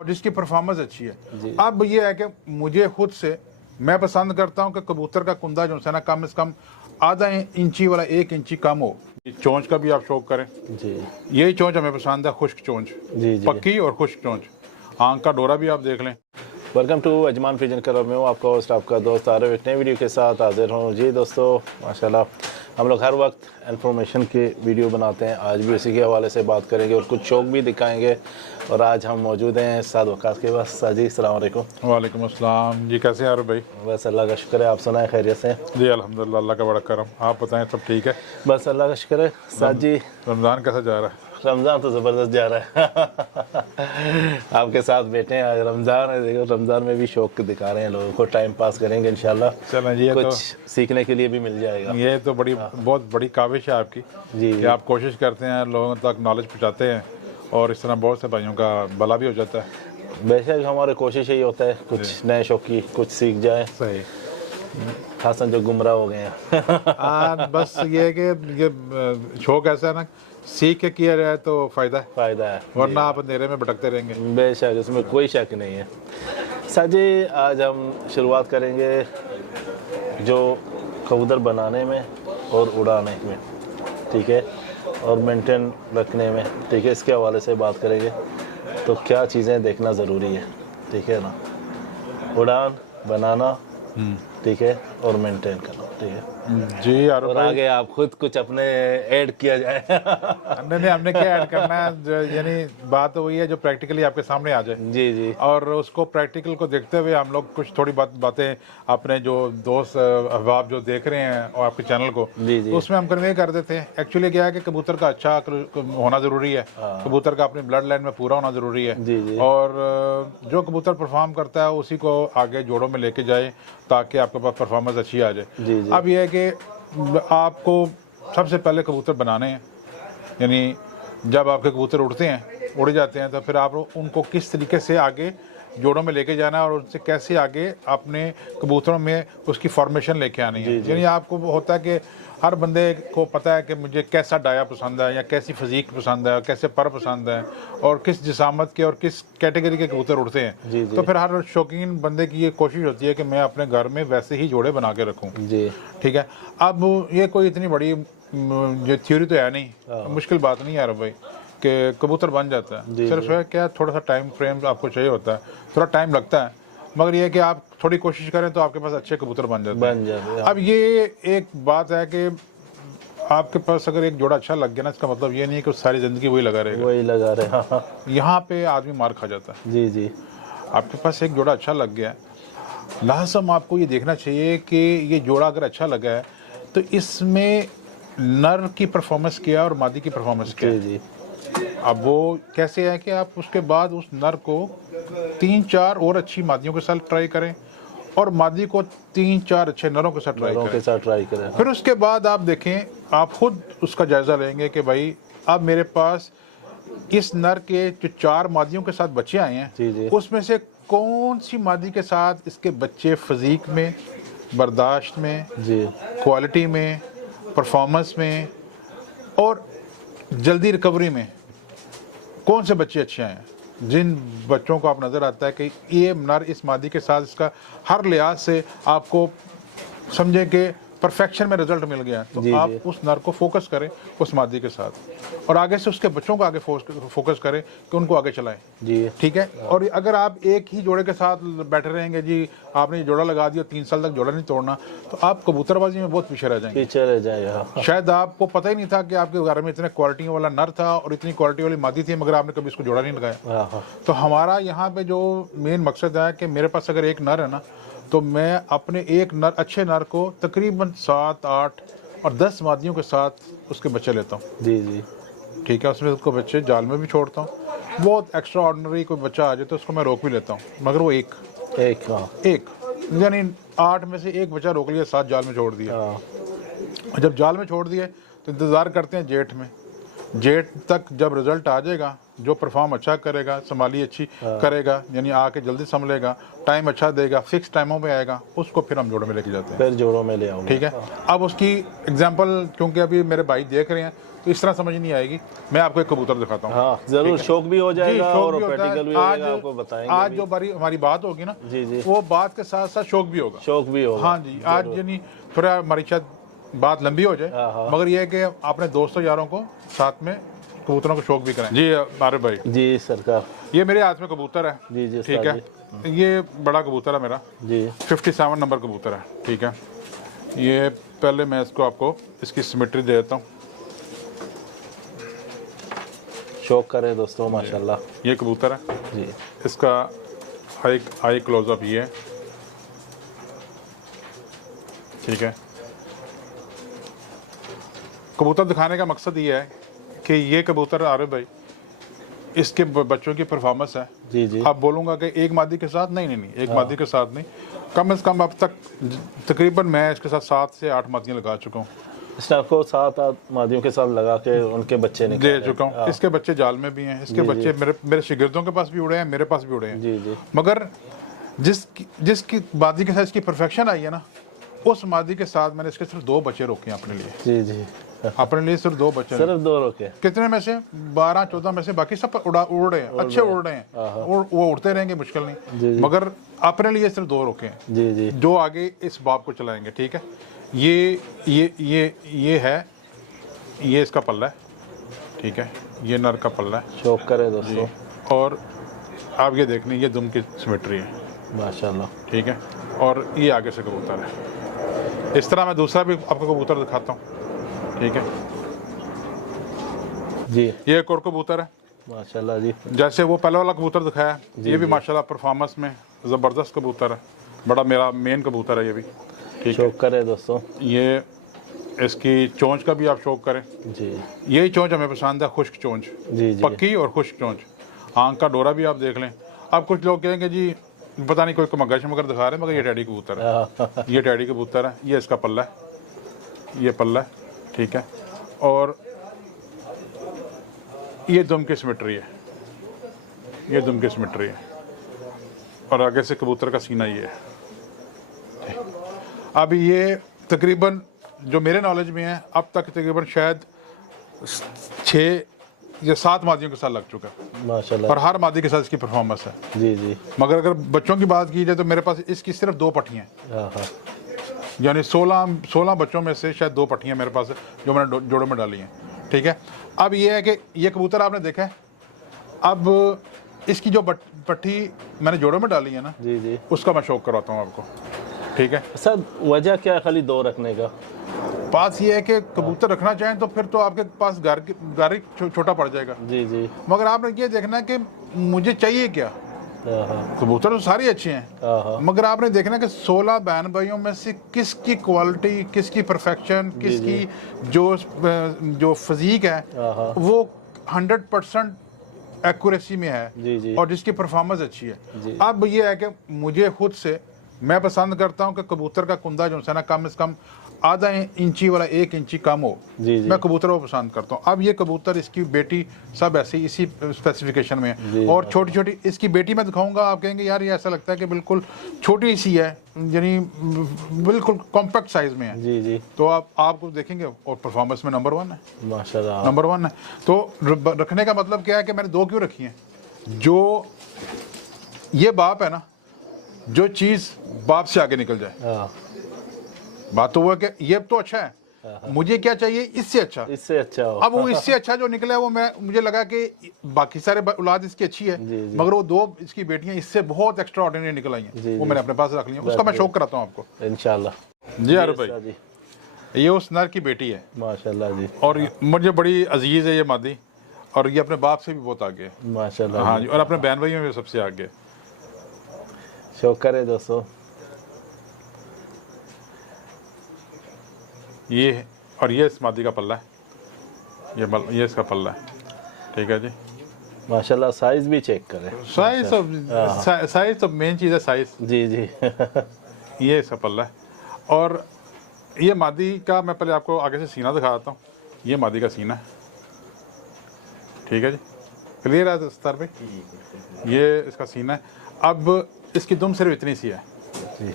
और जिसकी परफॉर्मेंस अच्छी है। अब ये है कि मुझे खुद से मैं पसंद करता हूँ कि कबूतर का कुंदा जो है ना कम से कम आधा इंची वाला 1 इंची कम हो। चोंच का भी आप शौक करें जी, यही चोंच हमें पसंद है, खुश्क चोंच, जी जी। पक्की और खुश्क चोंच। आंख का डोरा भी आप देख लें। Welcome to Ajman pigeon club में हूँ आपका होस्ट आपका दोस्त आरव एक नई वीडियो के साथ हाजिर हूँ। जी दोस्तों, माशाल्लाह हम लोग हर वक्त इन्फॉर्मेशन के वीडियो बनाते हैं। आज भी उसी के हवाले से बात करेंगे और कुछ शौक भी दिखाएंगे। और आज हम मौजूद हैं साद वक़ास के पास। साद जी अस्सलाम वालेकुम। वालेकुम अस्सलाम जी, कैसे हैं आरव भाई? बस अल्लाह का शुक्र है, आप सुनाएं खैरियत से? जी अल्हम्दुलिल्लाह, अल्लाह का बड़ा करम। आप बताएं सब ठीक है? बस अल्लाह का शुक्र है। साद जी, रमज़ान कैसा जा रहा है? रमज़ान तो ज़बरदस्त जा रहा है। आपके साथ बैठे हैं, आज रमज़ान है। देखो रमज़ान में भी शौक दिखा रहे हैं लोगों को, टाइम पास करेंगे इंशाल्लाह। चलें जी, कुछ सीखने के लिए भी मिल जाएगा। ये तो बहुत बड़ी काविश है आपकी जी कि आप कोशिश करते हैं, लोगों तक नॉलेज पहुँचाते हैं और इस तरह बहुत से भाइयों का भला भी हो जाता है। बेशक हमारी कोशिश यही होता है कुछ नए शौकी कुछ सीख जाए, सही। खासतौर जो गुमराह हो गए हैं। बस ये है कि ये शौक ऐसा है ना, सीख के किया जाए तो फ़ायदा है, फ़ायदा है, वरना आप अंधेरे में भटकते रहेंगे। बेशक इसमें कोई शक नहीं है। साजी, आज हम शुरुआत करेंगे जो कबूतर बनाने में और उड़ाने में, ठीक है, और मेंटेन रखने में, ठीक है, इसके हवाले से बात करेंगे। तो क्या चीज़ें देखना ज़रूरी है, ठीक है ना? उड़ान बनाना, ठीक है, और मेंटेन करना, ठीक है जी यार। और आगे आप खुद कुछ अपने ऐड किया जाए। नहीं, हमने क्या ऐड करना है, यानी बात तो वही है जो प्रैक्टिकली आपके सामने आ जाए। जी जी। और उसको प्रैक्टिकल को देखते हुए हम लोग कुछ थोड़ी बातें अपने जो दोस्त अहबाब जो देख रहे हैं और आपके चैनल को, जी जी। तो उसमें हम कन्वे कर देते हैं। एक्चुअली क्या है कि कबूतर का अच्छा होना ज़रूरी है, कबूतर का अपनी ब्लड लाइन में पूरा होना ज़रूरी है। जी जी। और जो कबूतर परफॉर्म करता है उसी को आगे जोड़ों में लेके जाए ताकि आपके पास परफॉर्मेंस अच्छी आ जाए। जी जी। अब यह है कि आपको सबसे पहले कबूतर बनाने हैं, यानी जब आपके कबूतर उड़ते हैं, उड़ जाते हैं, तो फिर आप उनको किस तरीके से आगे जोड़ों में लेके जाना है और उनसे कैसे आगे अपने कबूतरों में उसकी फॉर्मेशन लेके आनी है। यानी आपको होता है कि हर बंदे को पता है कि मुझे कैसा डाया पसंद है या कैसी फिजीक पसंद है, कैसे पर पसंद है और किस जिसामत के और किस कैटेगरी के कबूतर उड़ते हैं। जी जी। तो फिर हर शौकीन बंदे की ये कोशिश होती है कि मैं अपने घर में वैसे ही जोड़े बना के रखूँ। जी, ठीक है। अब ये कोई इतनी बड़ी ये थ्योरी तो है नहीं, मुश्किल बात नहीं है यार भाई कि कबूतर बन जाता है। सिर्फ है क्या, थोड़ा सा टाइम फ्रेम आपको चाहिए होता है, थोड़ा टाइम लगता है, मगर ये है कि आप थोड़ी कोशिश करें तो आपके पास अच्छे कबूतर बन जाते हैं। अब ये एक बात है कि आपके पास अगर एक जोड़ा अच्छा लग गया ना, इसका मतलब ये नहीं है कि सारी ज़िंदगी वही लगा रहेगा, वही लगा रहे। यहाँ पे आदमी मार खा जाता है। जी जी। आपके पास एक जोड़ा अच्छा लग गया, लाजम आपको ये देखना चाहिए कि ये जोड़ा अगर अच्छा लगा है तो इसमें नर की परफॉर्मेंस क्या है और मादी की परफॉर्मेंस क्या है। जी। अब वो कैसे है कि आप उसके बाद उस नर को 3-4 और अच्छी मादियों के साथ ट्राई करें और मादी को 3-4 अच्छे नरों के साथ ट्राई करें। फिर उसके बाद आप देखें, आप खुद उसका जायज़ा लेंगे कि भाई अब मेरे पास इस नर के जो 4 मादियों के साथ बच्चे आए हैं, जी जी। उसमें से कौन सी मादी के साथ इसके बच्चे फिजीक में, बर्दाश्त में, जी, क्वालिटी में, परफॉर्मेंस में और जल्दी रिकवरी में कौन से बच्चे अच्छे हैं। जिन बच्चों को आप नज़र आता है कि ये नर इस मादी के साथ इसका हर लिहाज से आपको समझे कि परफेक्शन में रिजल्ट मिल गया, तो आप उस नर को फोकस करें उस मादी के साथ और आगे से उसके बच्चों को आगे फोकस करें कि उनको आगे चलाएं। जी ठीक है। और अगर आप एक ही जोड़े के साथ बैठे रहेंगे, जी आपने जोड़ा लगा दिया, 3 साल तक जोड़ा नहीं तोड़ना, तो आप कबूतरबाजी में बहुत पीछे रह जाएंगे। शायद आपको पता ही नहीं था कि आपके घर में इतने क्वालिटी वाला नर था और इतनी क्वालिटी वाली मादी थी, मगर आपने कभी इसको जोड़ा नहीं लगाया। तो हमारा यहाँ पे जो मेन मकसद है कि मेरे पास अगर एक नर है ना, तो मैं अपने एक नर, अच्छे नर को तकरीबन 7, 8 और 10 मादियों के साथ उसके बच्चे लेता हूँ। जी जी ठीक है। उसमें उसको बच्चे जाल में भी छोड़ता हूँ, बहुत एक्स्ट्रा ऑर्डिनरी कोई बच्चा आ जाए तो उसको मैं रोक भी लेता हूँ, मगर वो एक यानी 8 में से एक बच्चा रोक लिया, 7 जाल में छोड़ दिया। और जब जाल में छोड़ दिए तो इंतज़ार करते हैं जेठ में, जेठ तक जब रिजल्ट आ जाएगा, जो परफॉर्म अच्छा करेगा, संभाली अच्छी करेगा, यानी आके जल्दी संभलेगा, टाइम अच्छा देगा, फिक्स टाइमों पे आएगा, उसको फिर हम जोड़ों में लेके जाते हैं। फिर जोड़ों में ले आऊँगा। ठीक है। अब उसकी एग्जांपल, क्योंकि अभी मेरे भाई देख रहे हैं तो इस तरह समझ नहीं आएगी, मैं आपको एक कबूतर दिखाता हूँ। हाँ जरूर, शौक भी हो जी, जाएगा शौक और भी होता है। प्रैक्टिकल भी हो जाएगा, आपको बताएंगे आज भी। जो हमारी बात होगी ना, जी जी, वो बात के साथ साथ शौक भी होगा। शौक भी होगा। हाँ जी, आज यानी थोड़ा हमारी शायद बात लंबी हो जाए, हाँ। मगर ये है कि अपने दोस्तों यारों को साथ में कबूतरों को शौक भी करें। जी आरिफ भाई, जी सरकार। ये मेरे हाथ में कबूतर है। जी जी ठीक उस्ताद है, ये बड़ा कबूतर है मेरा, जी 57 नंबर कबूतर है। ठीक है, ये पहले मैं इसको आपको इसकी सिमेट्री दे देता हूँ। शौक करे दोस्तों माशाल्लाह। ये कबूतर है, जी इसका हाई क्लोजअप ये है। ठीक है, कबूतर दिखाने का मकसद ये है कि ये कबूतर आरिफ भाई, इसके बच्चों की परफॉर्मेंस है। जी जी, अब बोलूँगा कि एक मादी के साथ नहीं, एक मादी के साथ नहीं, कम से कम अब तक तकरीबन मैं इसके साथ 7 से 8 मादियाँ लगा चुका हूँ, इसने आपको 7-8 मादियों के साथ लगा के उनके बच्चे दे निकाले। चुका हूँ। इसके बच्चे जाल में भी हैं, इसके बच्चे मेरे शिगिर्दों के पास भी उड़े हैं, मेरे पास भी उड़े हैं। जी जी, मगर जिसकी मादी के साथ इसकी परफेक्शन आई है ना, उस मादी के साथ मैंने इसके सिर्फ 2 बच्चे रोके हैं अपने लिए। जी जी, अपने लिए सिर्फ 2 बच्चे। सिर्फ 2 रोके। कितने में से 12-14 में से बाकी सब उड़ रहे हैं, अच्छे उड़ रहे हैं, वो उड़ते रहेंगे, मुश्किल जी, नहीं, जी। मगर अपने लिए सिर्फ 2 रोके हैं, जी जी, जो आगे इस बाप को चलाएंगे। ठीक है, ये है, ये इसका पल्ला है। ठीक है, ये नर का पल्ला है। शौक करे दोस्तों और आप ये देख लें, ये दुम की सिमेट्री है माशाल्लाह। ठीक है, और ये आगे से कबूतर है। इस तरह मैं दूसरा भी आपको कबूतर दिखाता हूँ। ठीक है, जी ये एक और कबूतर है, माशाल्लाह जी। जैसे वो पहले वाला कबूतर दिखाया, ये भी माशाल्लाह परफॉर्मेंस में ज़बरदस्त कबूतर है, बड़ा मेरा मेन कबूतर है ये भी। ठीक है, शौक करे दोस्तों। ये इसकी चोंच का भी आप शौक करें, जी यही चोंच हमें पसंद है, खुश्क चोंच, जी जी, पक्की और खुश्क चोंच। आंख का डोरा भी आप देख लें। अब कुछ लोग कहेंगे जी पता नहीं कोई मगर शमगर दिखा रहे हैं, मगर ये टैडी कबूतर है, ये टैडी कबूतर है। ये इसका पल्ला है, ये पल्ला है। ठीक है, और ये दुम की सिमेट्री है, ये दुम की सिमेट्री है, और आगे से कबूतर का सीना ये है। अब ये तकरीबन जो मेरे नॉलेज में है, अब तक तकरीबन शायद 6 या 7 मादियों के साथ लग चुका है, माशाल्लाह। और हर मादी के साथ इसकी परफॉर्मेंस है। जी जी, मगर अगर बच्चों की बात की जाए तो मेरे पास इसकी सिर्फ 2 पट्टियाँ हैं, हाँ हाँ, यानी 16 बच्चों में से शायद 2 पट्टियाँ मेरे पास है, जो मैंने जोड़ों में डाली हैं। ठीक है, अब ये है कि ये कबूतर आपने देखा है, अब इसकी जो पट्टी मैंने जोड़ों में डाली है ना, जी जी। उसका मैं शौक करवाता हूँ आपको। ठीक है, सर वजह क्या है खाली 2 रखने का? बात ये है कि कबूतर रखना चाहें तो फिर तो आपके पास घर ही छोटा पड़ जाएगा, जी जी, मगर आपने ये देखना है कि मुझे चाहिए क्या। हाँ हाँ, कबूतर तो सारे अच्छे हैं, हाँ हाँ, मगर आपने देखना कि 16 बहन भाइयों में से किसकी क्वालिटी, किसकी परफेक्शन, किसकी जो फिजीक है हाँ, वो 100% एक्यूरेसी में है, जी जी, और जिसकी परफॉर्मेंस अच्छी है। जी। अब ये है कि मुझे खुद से मैं पसंद करता हूँ कि कबूतर का कुंदा जो है ना, कम से कम आधा इंची वाला 1 इंची कम हो, जी जी, मैं कबूतर को पसंद करता हूँ। अब ये कबूतर, इसकी बेटी सब ऐसी इसी स्पेसिफिकेशन में है, जी, और छोटी छोटी इसकी बेटी मैं दिखाऊंगा, आप कहेंगे यार ये ऐसा लगता है कि बिल्कुल छोटी सी है, यानी बिल्कुल कॉम्पैक्ट साइज में है। जी जी, तो आपको देखेंगे, और परफॉर्मेंस में नंबर 1 है, माशाल्लाह। नंबर 1 है। तो रखने का मतलब क्या है कि मैंने 2 क्यों रखी हैं, जो ये बाप है ना, जो चीज़ बाप से आगे निकल जाए। हाँ, बात तो वो है कि ये तो अच्छा है, मुझे क्या चाहिए इससे अच्छा। इससे अच्छा हो। अब वो इससे अच्छा जो निकला है, वो मुझे लगा कि बाकी सारे औलाद इसकी अच्छी है, जी, जी। मगर वो 2 इसकी बेटियां इससे बहुत एक्स्ट्रा ऑर्डिनरी निकल आई जी, हैं, वो जी। मैंने अपने पास रख ली हैं। उसका मैं शौक कराता हूँ आपको। इंशाल्लाह। जी आरिफ भाई, जी, ये उस नर की बेटी है, माशाल्लाह जी, और मुझे बड़ी अजीज है ये मादी, और ये अपने बाप से भी बहुत आगे है। माशाल्लाह। हाँ जी, और अपने बहन भाइयों में भी सबसे आगे है। शौक करे दोस्तों। ये है, और ये इस मादी का पल्ला है, ये इसका पल्ला है। ठीक है जी, माशाल्लाह। साइज भी चेक करें। साइज तो मेन चीज़ है, साइज। जी जी, ये इसका पल्ला है, और ये मादी का मैं पहले आपको आगे से सीना दिखा देता हूँ। ये मादी का सीना है, ठीक है जी, क्लियर है दस्तार पे। ये इसका सीना है। अब इसकी दुम सिर्फ इतनी सी है जी।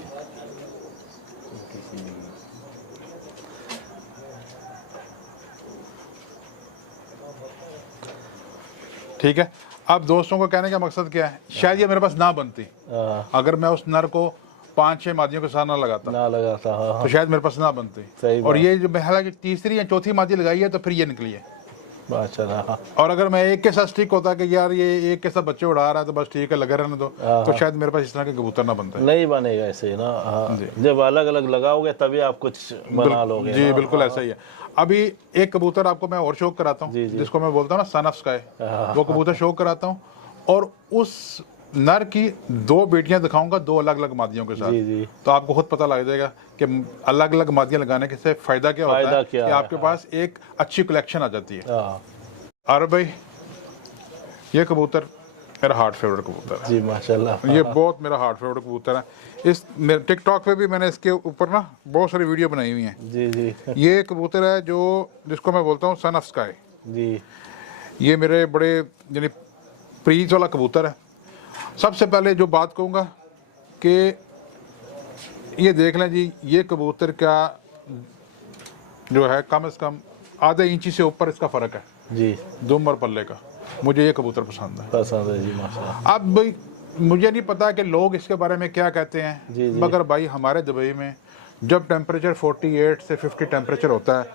ठीक है। अब दोस्तों को कहने का मकसद क्या है, शायद ये मेरे पास ना बनती अगर मैं उस नर को 5-6 मादियों के साथ ना लगाता ना लगाता। हाँ तो शायद मेरे पास ना बनती। सही और बात। ये जो हालांकि तीसरी या चौथी मादी लगाई है तो फिर ये निकली है। माशाल्लाह। और अगर मैं एक के साथ स्टिक होता कि यार ये एक के साथ बच्चे उड़ा रहा है तो बस ठीक है लगे रहने दो, तो शायद मेरे पास इस तरह के कबूतर ना बनते। नहीं बनेगा ऐसे ना। हाँ, जब अलग अलग लगाओगे तभी आप कुछ बना लोगे। जी बिल्कुल ऐसा ही है। अभी एक कबूतर आपको मैं और शो कराता हूँ, जिसको मैं बोलता हूँ ना सन ऑफ स्काई, वो कबूतर शो कराता हूँ। और उस नर की 2 बेटियां दिखाऊंगा 2 अलग अलग मादियों के साथ। जी जी। तो आपको खुद पता लग जाएगा कि अलग अलग मादियां लगाने के से फायदा क्या होता है, कि आपके पास एक अच्छी कलेक्शन आ जाती है। और भाई ये कबूतर मेरा हार्ट फेवरेट कबूतर है जी माशाल्लाह। ये बहुत मेरा हार्ट फेवरेट कबूतर है। इस मेरे टिकटॉक पे भी मैंने इसके ऊपर ना बहुत सारी वीडियो बनाई हुई हैं। जी जी। ये कबूतर है जो जिसको मैं बोलता हूँ सन ऑफ स्काई। जी। ये मेरे बड़े यानी प्रीज वाला कबूतर है। सबसे पहले जो बात कहूँगा कि ये देख लें जी, ये कबूतर का जो है कम से कम आधे इंची से ऊपर इसका फ़र्क है जी। दुम और पल्ले का। मुझे ये कबूतर पसंद है। पसंद है जी माशाल्लाह। अब भाई मुझे नहीं पता कि लोग इसके बारे में क्या कहते हैं, जी जी। मगर भाई हमारे दुबई में जब टेम्परेचर 48 से 50 टेम्परेचर होता है,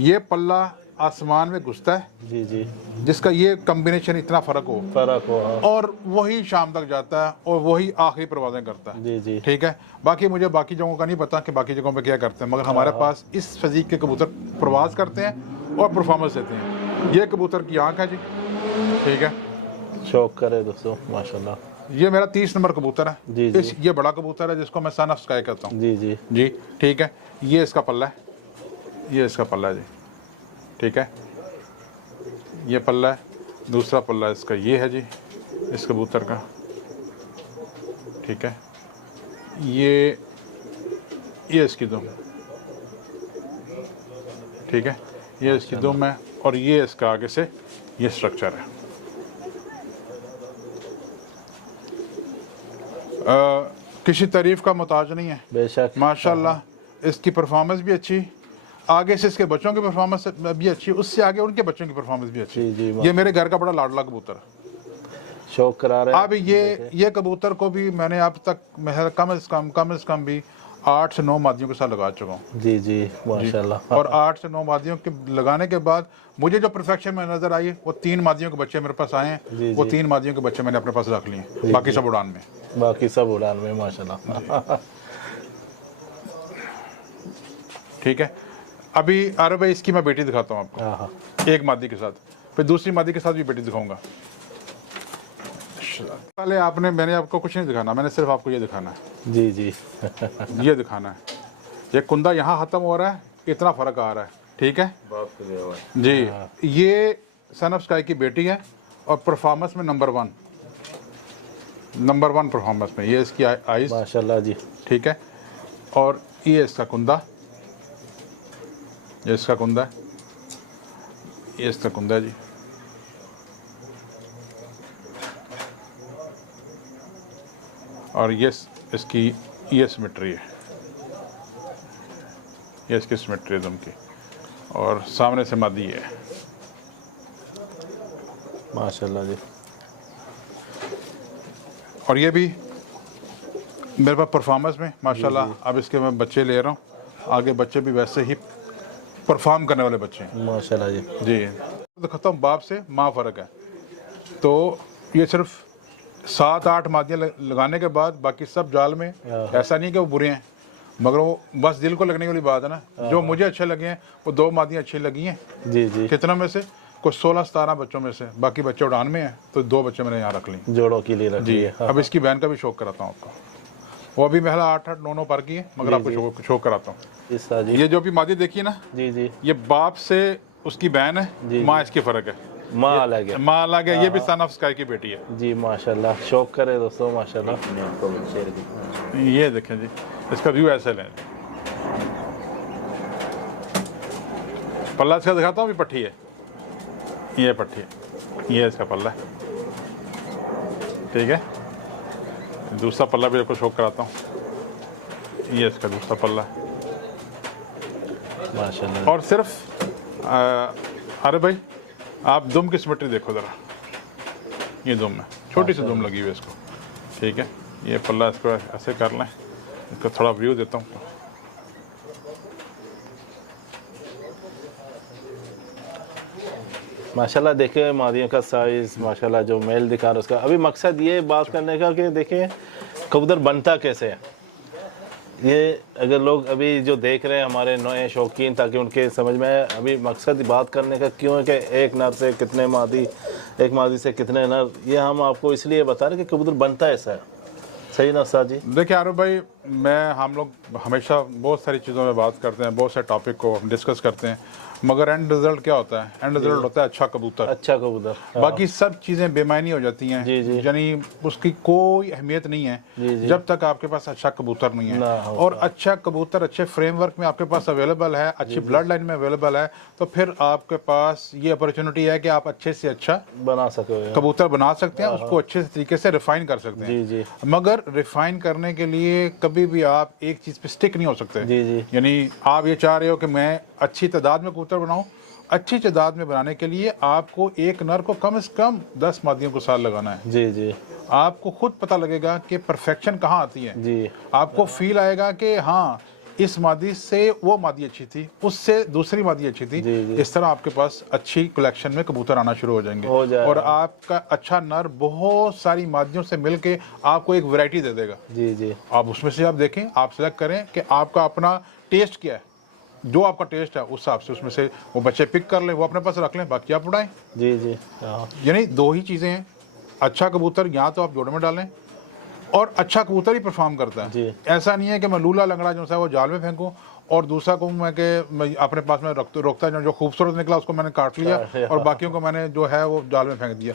ये पल्ला आसमान में घुसता है, जी जी। जिसका ये कम्बिनेशन इतना फ़र्क हो, हाँ। और वही शाम तक जाता है और वही आखिरी परवाज़ें करता है। जी जी। ठीक है। बाकी मुझे बाकी जगहों का नहीं पता कि बाकी जगहों पे क्या करते हैं, मगर हमारे पास इस फजीक के कबूतर प्रवास करते हैं और परफॉर्मेंस देते हैं। ये कबूतर की आँख है जी, ठीक है, शौक करे दोस्तों माशाल्लाह। ये मेरा 30 नंबर कबूतर है। जी जी। ये बड़ा कबूतर है जिसको मैं सन ऑफ स्काई कहता हूँ। जी जी। जी ठीक है। ये इसका पल्ला है, ये इसका पल्ला है जी, ठीक है, ये पल्ला है। दूसरा पल्ला इसका ये है जी इस कबूतर का, ठीक है। ये इसकी दुम, ठीक है, ये इसकी दुम है। और ये इसका आगे से ये स्ट्रक्चर है। किसी तारीफ का मोहताज नहीं है बेशक माशाल्लाह। इसकी परफॉर्मेंस भी अच्छी, आगे से इसके बच्चों की परफॉर्मेंस भी अच्छी, उससे आगे उनके बच्चों की परफॉर्मेंस भी अच्छी। जी जी। ये मेरे घर का बड़ा लाडला कबूतर है। शौक करा रहे हैं। अब ये कबूतर को भी मैंने अब तक कम से कम भी 8 से 9 मादियों के साथ लगा चुका हूँ। जी जी माशाल्लाह। और 8 से 9 मादियों के लगाने के बाद मुझे जो परफेक्शन में नजर आई, वो 3 मादियों के बच्चे मेरे पास आए हैं। वो 3 मादियों के बच्चे मैंने अपने पास रख लिए, बाकी सब उड़ान में। बाकी सब उड़ान में माशाल्लाह। ठीक है। अभी अरे भाई इसकी मैं बेटी दिखाता हूँ आपको। हाँ। एक मादी के साथ, फिर दूसरी मादी के साथ भी बेटी दिखाऊंगा। पहले मैंने आपको कुछ नहीं दिखाना, मैंने सिर्फ आपको ये दिखाना है। जी जी। ये दिखाना है, ये कुंदा यहाँ ख़त्म हो रहा है, इतना फ़र्क आ रहा है, ठीक है जी। ये सन ऑफ स्काई की बेटी है और परफॉर्मेंस में नंबर 1 परफॉर्मेंस में। ये इसकी आइज़ माशाल्लाह जी, ठीक है। और ये इसका कुंदा, ये इसका कुंदा है, ये इसका कुंदा है जी। और ये इसकी ये सिमेट्री है, ये इसकी सिमेट्री है दम की। और सामने से मादी है माशाल्लाह जी। और ये भी मेरे पास परफॉर्मेंस में माशाल्लाह। अब इसके मैं बच्चे ले रहा हूँ, आगे बच्चे भी वैसे ही परफॉर्म करने वाले बच्चे हैं माशाल्लाह जी। जी। तो ख़त्म बाप से माँ फ़र्क है। तो ये सिर्फ 7-8 मादियाँ लगाने के बाद बाकी सब जाल में। ऐसा नहीं कि वो बुरे हैं, मगर वो बस दिल को लगने वाली बात है ना। जो मुझे अच्छे लगे हैं वो 2 मादियाँ अच्छी लगी हैं जी जी। कितनों में से, कुछ 16-17 बच्चों में से, बाकी बच्चे उड़ान में हैं। तो 2 बच्चे मैंने यहाँ रख ली जोड़ों के लिए रख जी। लिए। अब इसकी बहन का भी शौक कराता हूँ आपको। वो अभी महला 8-8 9 पर की है, मगर आपको शौक कराता हूँ। जी। ये जो भी मादी देखिए ना जी जी। ये बाप से उसकी बहन है, माँ इसकी फ़र्क है, माँ अलग है। माँ अलग है। ये भी सन ऑफ स्काई की बेटी है जी माशाल्लाह। शौक करे दोस्तों माशाल्लाह। ये देखें जी, इसका व्यू ऐसे लें। पल्ला इसका दिखाता हूँ, भी पट्टी है, ये पट्टी है। ये इसका पल्ला है, ठीक है। दूसरा पल्ला भी आपको शो कराता हूँ, ये इसका दूसरा पल्ला है। माशाल्लाह। और सिर्फ अरे भाई आप दुम की सिमेट्री देखो ज़रा, ये दुम है, छोटी सी दुम लगी हुई है इसको, ठीक है। ये पल्ला इसको ऐसे कर लें, इसको थोड़ा व्यू देता हूँ। माशाल्लाह देखिए मादियों का साइज़ माशाल्लाह जो मेल दिखा रहा है उसका। अभी मकसद ये बात करने का कि देखिए कबूतर बनता कैसे है। ये अगर लोग अभी जो देख रहे हैं हमारे नए शौकीन, ताकि उनके समझ में आए, अभी मकसद बात करने का क्यों है कि एक नर से कितने मादी, एक मादी से कितने नर, ये हम आपको इसलिए बता रहे हैं कि कबूतर बनता ऐसा है। सही ना उस्ताद जी? देखिए आरोप भाई, हम लोग हमेशा बहुत सारी चीज़ों में बात करते हैं, बहुत से टॉपिक को हम डिस्कस करते हैं, मगर एंड रिजल्ट क्या होता है? एंड रिजल्ट होता है अच्छा कबूतर। अच्छा कबूतर। बाकी सब चीज़ें बेमायनी हो जाती हैं, जी, जी। यानी उसकी कोई अहमियत नहीं है जी, जी। जब तक आपके पास अच्छा कबूतर नहीं ना है। हो और अच्छा कबूतर अच्छे फ्रेमवर्क में आपके पास अवेलेबल है, अच्छी ब्लड लाइन में अवेलेबल है, तो फिर आपके पास ये अपॉर्चुनिटी है कि आप अच्छे से अच्छा बना सके। कबूतर बना सकते हैं, उसको अच्छे तरीके से रिफाइन कर सकते जी, हैं। जी। मगर रिफाइन करने के लिए कभी भी आप एक चीज़ पे स्टिक नहीं हो सकते। जी, जी। यानी आप ये चाह रहे हो कि मैं अच्छी तादाद में कबूतर बनाऊं, अच्छी तादाद में बनाने के लिए आपको एक नर को कम से कम 10 मादियों को साल लगाना है। जी, जी। आपको खुद पता लगेगा कि परफेक्शन कहाँ आती है। जी। आपको फील आएगा कि हाँ, इस मादी से वो मादी अच्छी थी, उससे दूसरी मादी अच्छी थी। जी, जी। इस तरह आपके पास अच्छी कलेक्शन में कबूतर आना शुरू हो जाएंगे, हो जाएगा। और आपका अच्छा नर बहुत सारी मादियों से मिलके आपको एक वैरायटी दे देगा। जी, जी। आप उसमें से आप देखें, आप सेलेक्ट करें कि आपका अपना टेस्ट क्या है, जो आपका टेस्ट है उस हिसाब से उसमें से वो बच्चे पिक कर लें, वो अपने पास रख लें, बाकी आप उड़ाएं। जी, जी। हाँ। यानी दो ही चीज़ें हैं, अच्छा कबूतर या तो आप जोड़े में डालें, और अच्छा कबूतर ही परफॉर्म करता जी। है। ऐसा नहीं है कि मैं लूला लंगड़ा जो सा वो जाल में फेंकूं और दूसरा को मैं अपने पास में रोकता जो खूबसूरत निकला उसको मैंने काट लिया और बाकियों को मैंने जो है वो जाल में फेंक दिया।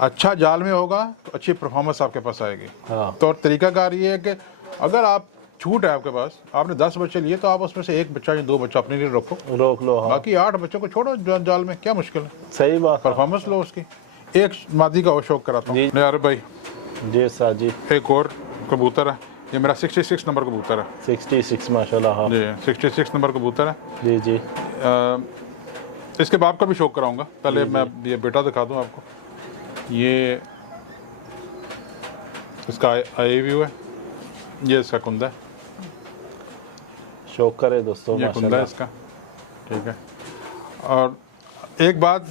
अच्छा जाल में होगा तो अच्छी परफॉर्मेंस आपके पास आएगी। हाँ। तो और तरीकाकार ये है कि अगर आप छूट है आपके पास, आपने 10 बच्चे लिए तो आप उसमें से एक बच्चा या 2 बच्चा अपने लिए रखो, रोक लो। हाँ। बाकी 8 बच्चों को छोड़ो जाल में, क्या मुश्किल है? सही बात। परफॉर्मेंस लो उसकी। एक मादी का और शौक कराता हूँ। जी। नहीं अरे भाई, जी उस्ताद जी। एक और कबूतर है, ये मेरा 66 नंबर कबूतर है 66 माशाल्लाह। हाँ। जी, 66 नंबर कबूतर है। जी, जी। इसके बाप का भी शौक कराऊंगा, पहले मैं ये बेटा दिखा दूं आपको। ये इसका आई व्यू है, ये इसका कुंदा है, शौक करे दोस्तों ये कुंदा है माशाल्लाह। इसका, ठीक है। और एक बात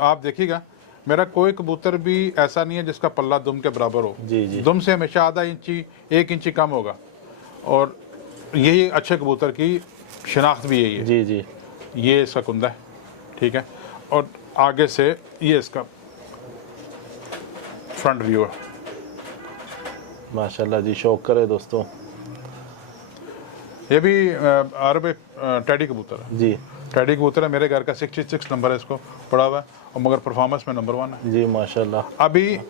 आप देखिएगा, मेरा कोई कबूतर भी ऐसा नहीं है जिसका पल्ला दुम के बराबर हो। जी, जी। दुम से हमेशा आधा इंची 1 इंची कम होगा, और यही अच्छे कबूतर की शिनाख्त भी यही है। जी, जी। ये इसका कुंदा है, ठीक है। और आगे से ये इसका फ्रंट व्यू है। माशाल्लाह जी, शौक करे दोस्तों। ये भी अरब टैडी कबूतर है। जी। टैडी कबूतर है, मेरे घर का 66 नंबर है इसको पड़ा हुआ है, और मगर परफॉर्मेंस में नंबर 1 है। जी माशाल्लाह। अभी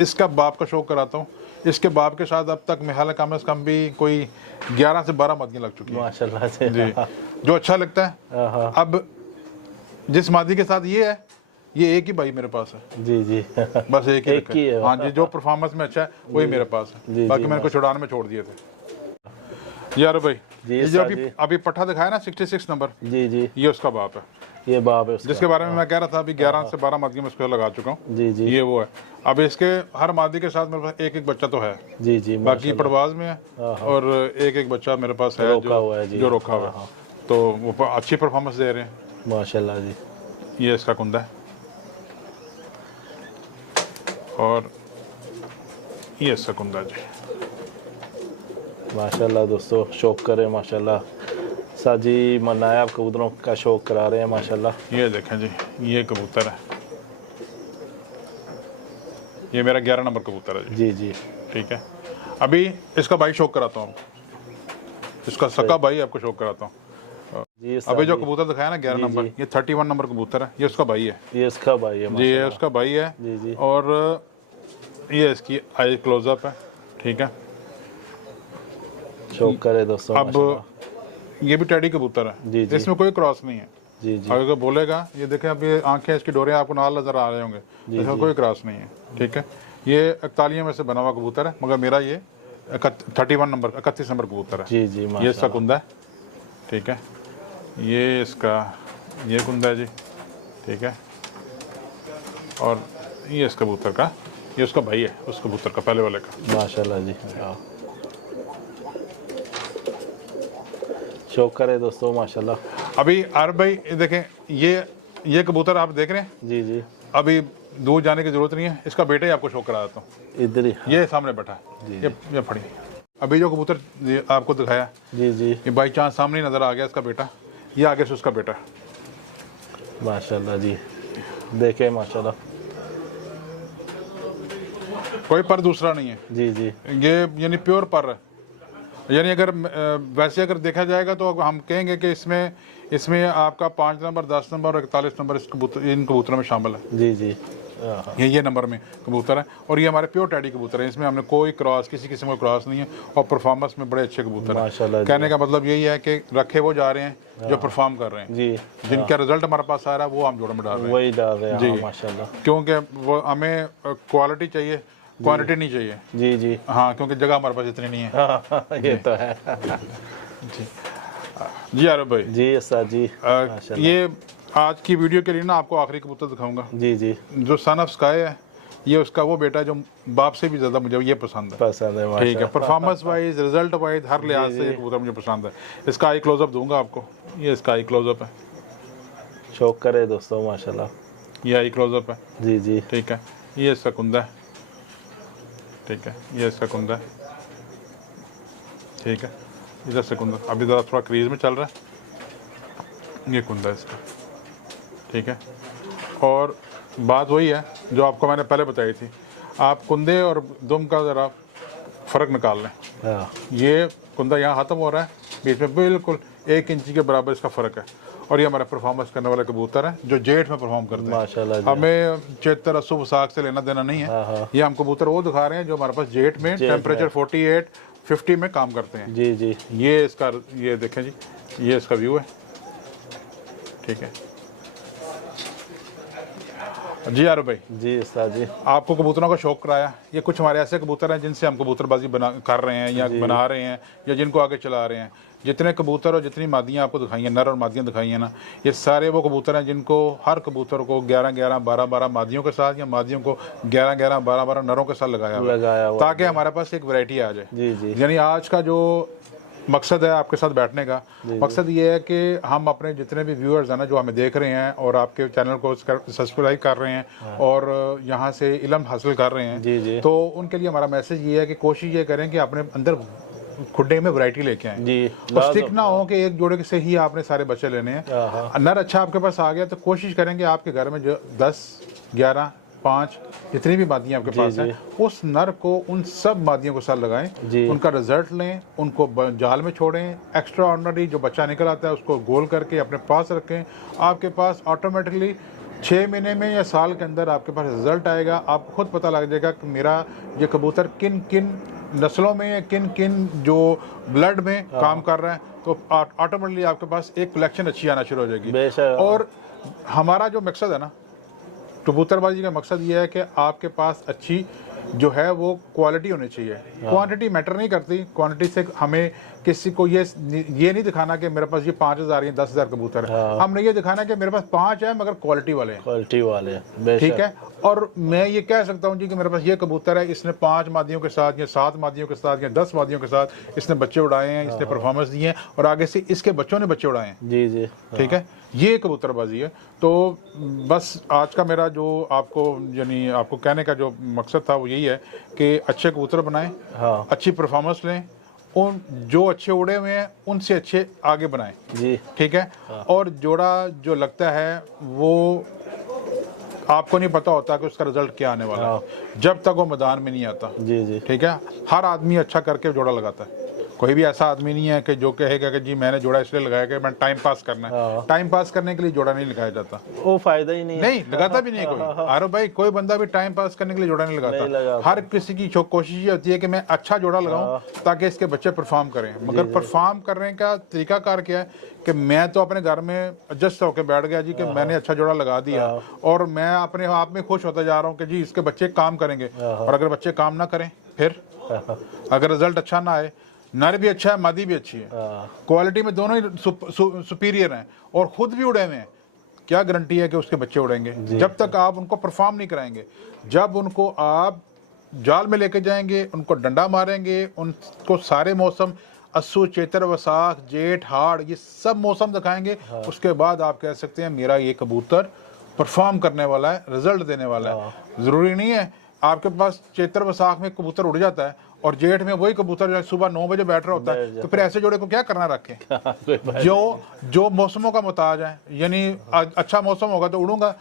इसका बाप का शौक कराता हूँ। इसके बाप के साथ अब तक मेहाल कम से कम भी कोई 11 से 12 मादियाँ लग चुकी हैं। माशाल्लाह से। जी, जो अच्छा लगता है। हाँ। अब जिस मादी के साथ ये है, ये एक ही भाई मेरे पास है, जी, जी। बस एक एक ही है। हाँ जी, जो परफॉर्मेंस में अच्छा है वही मेरे पास जी, है, जी, बाकी मैंने को छुड़ाने में छोड़ दिए थे। यार भाई, जी, ये जो जी। अभी पट्ठा दिखाया ना 66 नंबर, जी, जी। ये उसका बाप है, ये बाप है उसका। जिसके बारे में मैं कह रहा था। अभी 11 से 12 मादी में उसको लगा चुका हूँ। जी, जी। ये वो है। अब इसके हर मादी के साथ मेरे पास एक एक बच्चा तो है, जी, जी। बाकी पड़वाज में है, और एक एक बच्चा मेरे पास है रोका हुआ है जी। जो रोका हुआ है, तो वो अच्छी परफॉर्मेंस दे रहे हैं। माशाल्लाह जी। ये इसका कुंदा है, और ये इसका कुंदा जी। माशाल्लाह दोस्तों, शौक करे माशाल्लाह। साजी नायाब कबूतरों का शौक करा रहे हैं माशाल्लाह। ये देखें जी, ये कबूतर है, ये मेरा 11 नंबर कबूतर है जी। जी, जी। ठीक है। अभी इसका भाई शौक कराता हूँ, इसका सका भाई आपको शौक कराता हूँ। जी अभी जो कबूतर दिखाया ना 11 नंबर, ये 31 नंबर कबूतर है, ये उसका भाई है। ये इसका भाई है जी, ये माशाल्लाह। उसका भाई है। जी, जी। और ये इसकी आई क्लोजअप है, ठीक है। शौक करे दोस्तों अब माशाल्लाह। ये भी टैडी कबूतर है, जी, जी। इसमें कोई क्रॉस नहीं है। जी जी अगर बोलेगा, ये देखें अब ये आंखें इसकी डोरे आपको नाल नजर आ रहे होंगे, इसमें कोई क्रॉस नहीं है। ठीक है, ये 41 में से बना हुआ कबूतर है, मगर मेरा ये 31 नंबर 31 नंबर कबूतर है। जी जी ये माशाल्लाह। इसका कुंदा है। ठीक है, ये इसका ये कुंदा है जी। ठीक है, और ये इस कबूतर का, ये उसका भाई है उस कबूतर का, पहले वाले का। माशाल्लाह जी। हाँ, शौक करे दोस्तों माशाल्लाह। अभी आर भाई ये देखें, ये कबूतर आप देख रहे हैं, जी जी अभी दूर जाने की जरूरत नहीं है, इसका बेटा ही आपको शो करा देता हूँ। इधर ही। ये सामने बैठा है, ये फड़ी। अभी जो कबूतर ये आपको दिखाया, जी जी ये बाई चांस सामने ही नजर आ गया इसका बेटा, ये आगे से उसका बेटा। माशाल्लाह जी, देखे माशाल्लाह। कोई पर दूसरा नहीं है जी जी ये, यानी प्योर पर है। यानी अगर वैसे अगर देखा जाएगा तो हम कहेंगे कि इसमें आपका 5 नंबर, 10 नंबर और 41 नंबर इन कबूतरों में शामिल है। जी जी। हाँ, ये नंबर में कबूतर है, और ये हमारे प्योर टैडी कबूतर है। इसमें हमने कोई क्रॉस, किसी किस्म का क्रॉस नहीं है, और परफॉर्मेंस में बड़े अच्छे कबूतर माशाल्लाह हैं। जी। कहने का मतलब यही है कि रखे वो जा रहे हैं जो परफॉर्म कर रहे हैं, जी जिनका रिजल्ट हमारे पास आ रहा है वो हम जोड़े में डाल रहे हैं। वही डाल रहे हैं। जी। हाँ, माशाल्लाह। क्योंकि वो हमें क्वालिटी चाहिए, क्वांटिटी नहीं चाहिए। जी जी। हाँ, क्योंकि जगह हमारे पास इतनी नहीं है। हाँ, ये तो है। जी आरब भाई, जी उस्ताद जी। माशाल्लाह। ये आज की वीडियो के लिए ना आपको आखिरी कबूतर दिखाऊंगा, जी जी जो सन ऑफ स्काई है। ये उसका वो बेटा है जो बाप से भी ज्यादा मुझे ये पसंद है। पसंद है ठीक है, माशाल्लाह। परफॉर्मेंस वाइज, रिजल्ट वाइज, हर लिहाज से ये कबूतर मुझे पसंद है। इसका आई क्लोजअप दूंगा आपको, ये इसका आई क्लोजअप है, शौक करे दोस्तों माशाल्लाह। ये आई क्लोजअप है। जी जी ठीक है, ये इसका कुंदा है। ठीक है, ये इसका कुंदा है। ठीक है, इधर से कुंदा अभी ज़रा थोड़ा क्रीज में चल रहा है, ये कुंदा है इसका। ठीक है, और बात वही है जो आपको मैंने पहले बताई थी, आप कुंदे और दुम का ज़रा फ़र्क निकाल लें। हाँ, ये कुंदा यहाँ ख़त्म हो रहा है, बीच में बिल्कुल 1 इंची के बराबर इसका फ़र्क है, और ये हमारा परफॉर्मेंस करने वाले कबूतर हैं जो जेठ में परफॉर्म करते हैं। माशाल्लाह जी। हमें 73 80 वसाख से लेना देना नहीं हाँ, है। हाँ। ये हम कबूतर वो दिखा रहे हैं जो हमारे पास जेठ में टेम्परेचर 48 50 में काम करते हैं। जी जी ये इसका, ये देखें जी, ये इसका व्यू है। ठीक है जी यार भाई, जी उस्ताद जी। आपको कबूतरों का शौक कराया। ये कुछ हमारे ऐसे कबूतर हैं जिनसे हम कबूतरबाजी कर रहे हैं या बना रहे हैं या जिनको आगे चला रहे हैं। जितने कबूतर और जितनी मादियाँ आपको दिखाई हैं, नर और मादियाँ दिखाई हैं ना, ये सारे वो कबूतर हैं जिनको हर कबूतर को 11-11 12-12 मादियों के साथ या मादियों को 11-11 12-12 नरों के साथ लगाया हुआ है, ताकि हमारे पास एक वैरायटी आ जाए। जी जी यानी आज का जो मकसद है आपके साथ बैठने का, मकसद ये है कि हम अपने जितने भी व्यूअर्स हैं ना जो हमें देख रहे हैं और आपके चैनल को सब्सक्राइब कर रहे हैं और यहाँ से इल्म हासिल कर रहे हैं, जी जी तो उनके लिए हमारा मैसेज ये है कि कोशिश ये करें कि अपने अंदर खुड्डे में वैरायटी लेके आए। जी। और स्टिक ना हो कि एक जोड़े से ही आपने सारे बच्चे लेने हैं। नर अच्छा आपके पास आ गया तो कोशिश करेंगे आपके घर में जो 10 11 5 जितनी भी मादियाँ आपके पास हैं, उस नर को उन सब मादियों के साथ लगाएं, उनका रिजल्ट लें, उनको जाल में छोड़ें। एक्स्ट्रा ऑर्डिनरी जो बच्चा निकल आता है उसको गोल करके अपने पास रखें। आपके पास ऑटोमेटिकली 6 महीने में या साल के अंदर आपके पास रिजल्ट आएगा। आपको खुद पता लग जाएगा कि मेरा ये कबूतर किन किन नस्लों में, किन किन जो ब्लड में काम कर रहा है, तो ऑटोमेटिकली आपके पास एक कलेक्शन अच्छी आना शुरू हो जाएगी। और हमारा जो मकसद है ना कबूतरबाजी का मकसद ये है कि आपके पास अच्छी जो है वो क्वालिटी होनी चाहिए। क्वांटिटी मैटर नहीं करती। क्वांटिटी से हमें किसी को ये नहीं दिखाना कि मेरे पास ये 5000 या 10,000 कबूतर है। हमने ये दिखाना कि मेरे पास 5 है मगर क्वालिटी वाले हैं। क्वालिटी वाले हैं, ठीक है। और मैं ये कह सकता हूँ जी कि मेरे पास ये कबूतर है, इसने 5 मादियों के साथ या 7 मादियों के साथ या 10 मादियों के साथ इसने बच्चे उड़ाए हैं, इसने परफॉर्मेंस दी है और आगे से इसके बच्चों ने बच्चे उड़ाए हैं। जी जी ठीक है, ये कबूतरबाजी है। तो बस आज का मेरा जो आपको यानी आपको कहने का जो मकसद था वो यही है कि अच्छे कबूतर बनाएं, अच्छी परफॉर्मेंस लें, उन जो अच्छे उड़े हुए हैं उनसे अच्छे आगे बनाएं। जी ठीक है। और जोड़ा जो लगता है वो आपको नहीं पता होता कि उसका रिजल्ट क्या आने वाला है जब तक वो मैदान में नहीं आता। जी जी ठीक है। हर आदमी अच्छा करके जोड़ा लगाता है, कोई भी ऐसा आदमी नहीं है कि जो कहेगा कि जी मैंने जोड़ा इसलिए लगाया कि मैं टाइम पास करना है। टाइम पास करने के लिए जोड़ा नहीं लगाया जाता, वो फायदा ही नहीं है। नहीं लगाता भी नहीं है कोई। आरो भाई कोई बंदा भी टाइम पास करने के लिए जोड़ा नहीं लगाता। हर किसी की कोशिश ये होती है कि मैं अच्छा जोड़ा लगाऊं ताकि इसके बच्चे परफॉर्म करें। मगर परफॉर्म करने का तरीकाकार क्या है कि मैं तो अपने घर में एडजस्ट होकर बैठ गया जी कि मैंने अच्छा जोड़ा लगा दिया और मैं अपने आप में खुश होता जा रहा हूँ कि जी इसके बच्चे काम करेंगे। और अगर बच्चे काम ना करें फिर अगर रिजल्ट अच्छा ना आए, नर भी अच्छा है मादी भी अच्छी है, क्वालिटी में दोनों ही सुपीरियर हैं और खुद भी उड़े हुए हैं, क्या गारंटी है कि उसके बच्चे उड़ेंगे? जब तक आप उनको परफॉर्म नहीं कराएंगे। जब उनको आप जाल में लेके जाएंगे, उनको डंडा मारेंगे, उनको सारे मौसम अस्सू चैत्र वसाख जेठ हाड़ ये सब मौसम दिखाएंगे, उसके बाद आप कह सकते हैं मेरा ये कबूतर परफॉर्म करने वाला है, रिजल्ट देने वाला है। ज़रूरी नहीं है आपके पास चैत्र वसाख में कबूतर उड़ जाता है और जेठ में वही कबूतर जो सुबह 9 बजे बैठ रहा होता है, तो फिर ऐसे जोड़े को क्या करना रखें? जो मौसमों का मुताज है, यानी अच्छा मौसम होगा तो उड़ूंगा,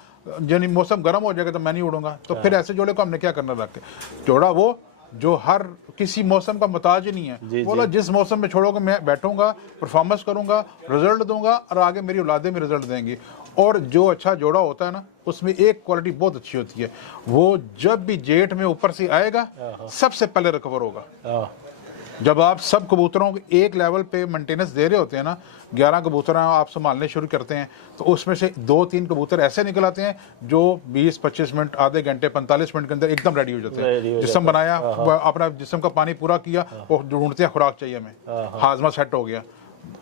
यानी मौसम गर्म हो जाएगा तो मैं नहीं उड़ूंगा, तो फिर ऐसे जोड़े को हमने क्या करना रखे? जोड़ा वो जो हर किसी मौसम का मुताज नहीं है, बोला जिस मौसम में छोड़ोगे मैं बैठूंगा, परफॉर्मेंस करूंगा, रिजल्ट दूंगा और आगे मेरी औलादें भी रिजल्ट देंगी। और जो अच्छा जोड़ा होता है ना, उसमें एक क्वालिटी बहुत अच्छी होती है, वो जब भी जेठ में ऊपर से आएगा सबसे पहले रिकवर होगा। जब आप सब कबूतरों को एक लेवल पे मेंटेनेंस दे रहे होते हैं ना, 11 कबूतर आप संभालने शुरू करते हैं, तो उसमें से 2-3 कबूतर ऐसे निकल आते हैं जो 20-25 मिनट, आधे घंटे, 45 मिनट के अंदर एकदम रेडी हो जाते हैं। जिस्म बनाया, अपना जिस्म का पानी पूरा किया और ढूंढते हैं खुराक चाहिए हमें, हाजमा सेट हो गया।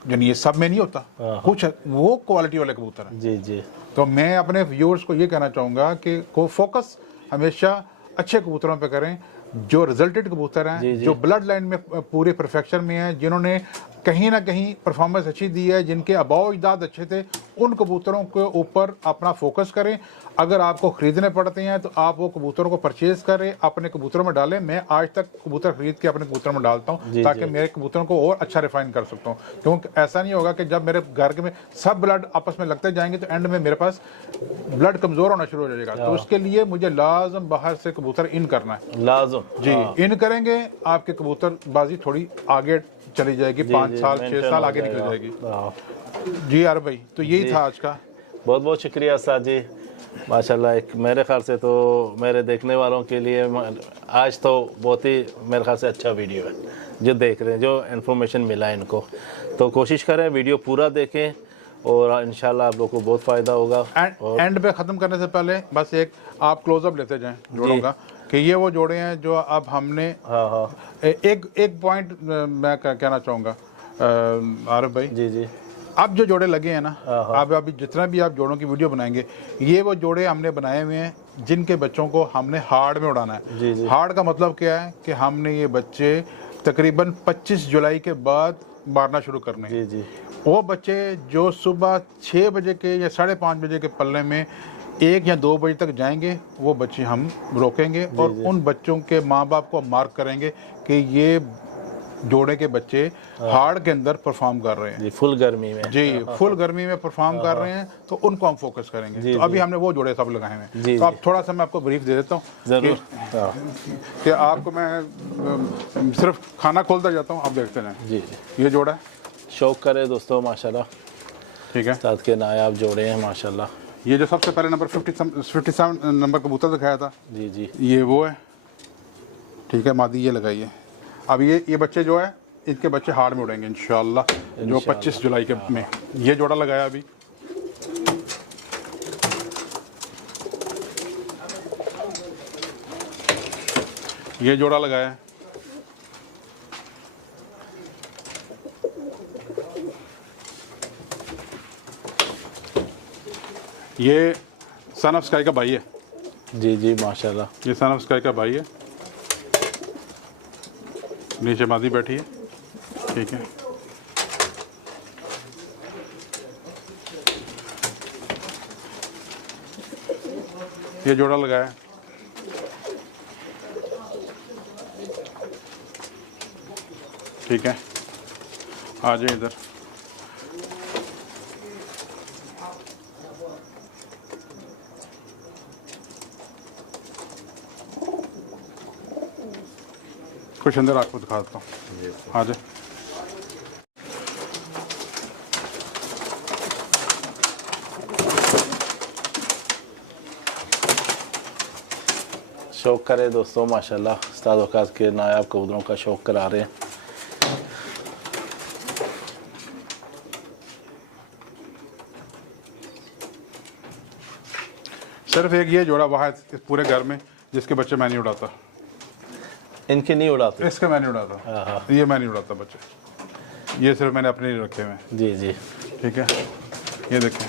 यानी ये सब में नहीं होता, कुछ वो क्वालिटी वाले कबूतर हैं। जी जी। तो मैं अपने व्यूअर्स को ये कहना चाहूँगा कि को फोकस हमेशा अच्छे कबूतरों पे करें, जो रिजल्टेड कबूतर हैं, जो ब्लड लाइन में पूरे परफेक्शन में हैं, जिन्होंने कहीं ना कहीं परफॉर्मेंस अच्छी दी है, जिनके आबाओ इजाद अच्छे थे, उन कबूतरों के ऊपर अपना फोकस करें। अगर आपको ख़रीदने पड़ते हैं तो आप वो कबूतरों को परचेज करें, अपने कबूतरों में डालें। मैं आज तक कबूतर खरीद के अपने कबूतरों में डालता हूँ ताकि मेरे कबूतरों को और अच्छा रिफाइन कर सकता हूँ, क्योंकि ऐसा नहीं होगा कि जब मेरे घर के में सब ब्लड आपस में लगते जाएंगे तो एंड में मेरे पास ब्लड कमज़ोर होना शुरू हो जाएगा। तो उसके लिए मुझे लाजम बाहर से कबूतर इन करना है, लाजम जी। इन करेंगे आपके कबूतरबाजी थोड़ी आगे चली जाएगी, 5 साल 6 साल आगे निकल जाएगी जी। यार भाई, तो यही था आज का। बहुत बहुत शुक्रिया उस्ताद जी, माशाल्लाह। एक मेरे ख्याल से तो मेरे देखने वालों के लिए आज तो बहुत ही मेरे ख्याल से अच्छा वीडियो है जो देख रहे हैं, जो इन्फॉर्मेशन मिला है इनको। तो कोशिश करें वीडियो पूरा देखें और इंशाल्लाह आप लोगों को बहुत फ़ायदा होगा। एंड पे ख़त्म करने से पहले बस एक आप क्लोजअप लेते जाएं जोड़ों का, कि ये वो जोड़े हैं जो अब हमने। एक पॉइंट मैं कहना चाहूँगा आरिफ भाई जी, अब जो जोड़े लगे हैं ना, अब अभी जितना भी आप जोड़ों की वीडियो बनाएंगे, ये वो जोड़े हमने बनाए हुए हैं जिनके बच्चों को हमने हार्ड में उड़ाना है। हार्ड का मतलब क्या है कि हमने ये बच्चे तकरीबन 25 जुलाई के बाद मारना शुरू करने हैं। वो बच्चे जो सुबह 6 बजे के या 5:30 बजे के पल्ले में 1 या 2 बजे तक जाएंगे, वो बच्चे हम रोकेंगे और उन बच्चों के माँ बाप को मार्क करेंगे कि ये जोड़े के बच्चे हार्ड के अंदर परफॉर्म कर रहे हैं जी, फुल गर्मी में जी, फुल गर्मी में परफॉर्म कर रहे हैं, तो उनको हम फोकस करेंगे। तो अभी हमने वो जोड़े सब लगाए हैं। तो अब थोड़ा सा मैं आपको ब्रीफ दे देता हूँ कि आपको मैं सिर्फ खाना खोलता जाता हूँ, आप देखते हैं जी। ये जोड़ा है, शौक करे दोस्तों माशाल्लाह, ठीक है, साथ के नायाब जोड़े हैं माशाल्लाह। ये जो सबसे पहले नंबर 57 नंबर कबूतर दिखाया था जी, ये वो है, ठीक है, मादी ये लगाइए। अब ये बच्चे जो है, इनके बच्चे हार्ड में उड़ेंगे इंशाल्लाह, जो 25 जुलाई के में ये जोड़ा लगाया अभी। ये जोड़ा लगाया, ये सन ऑफ स्काई का भाई है जी माशाल्लाह। ये सन ऑफ स्काई का भाई है, नीचे मादी बैठी है, ठीक है। ये जोड़ा लगाया, ठीक है। आ जाए इधर, कुछ अंदर आपको दिखाता हूँ, आ जाए। शौक़ करे दोस्तों, माशाल्लाह उस्ताद वक़ास के नायाब कबूतरों का शौक़ करा रहे हैं। सिर्फ एक ये जोड़ा वहाँ इस पूरे घर में जिसके बच्चे मैं नहीं उड़ाता, इनके नहीं उड़ाते? इसके मैं नहीं उड़ाता, हाँ। ये मैं नहीं उड़ाता बच्चे, ये सिर्फ मैंने अपने लिए रखे हुए हैं। जी जी। ठीक है, ये देखें।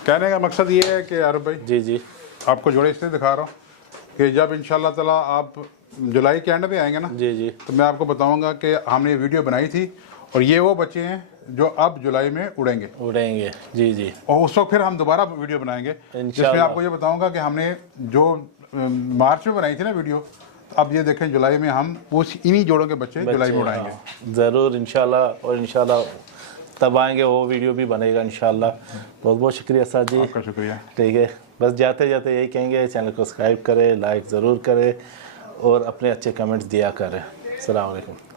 कहने का मकसद ये है कि आरिफ भाई, जी जी। आपको जोड़े इसलिए दिखा रहा हूँ कि जब इंशाल्लाह ताला आप जुलाई के एंड में आएंगे ना, जी जी। तो मैं आपको बताऊंगा कि हमने ये वीडियो बनाई थी और ये वो बच्चे हैं जो अब जुलाई में उड़ेंगे। जी जी। और उस वक्त फिर हम दोबारा वीडियो बनाएंगे जिसमें आपको ये बताऊंगा कि हमने जो मार्च में बनाई थी ना वीडियो, अब ये देखें जुलाई में हम उस इन्हीं जोड़ों के बच्चे जुलाई में उड़ाएंगे। हाँ, ज़रूर इंशाल्लाह, और इंशाल्लाह तब आएंगे वो वीडियो भी बनेगा इंशाल्लाह। बहुत बहुत शुक्रिया उस्ताद जी। आपका शुक्रिया। ठीक है, बस जाते जाते यही कहेंगे, चैनल को सब्सक्राइब करें, लाइक ज़रूर करें और अपने अच्छे कमेंट्स दिया करें। अस्सलाम वालेकुम।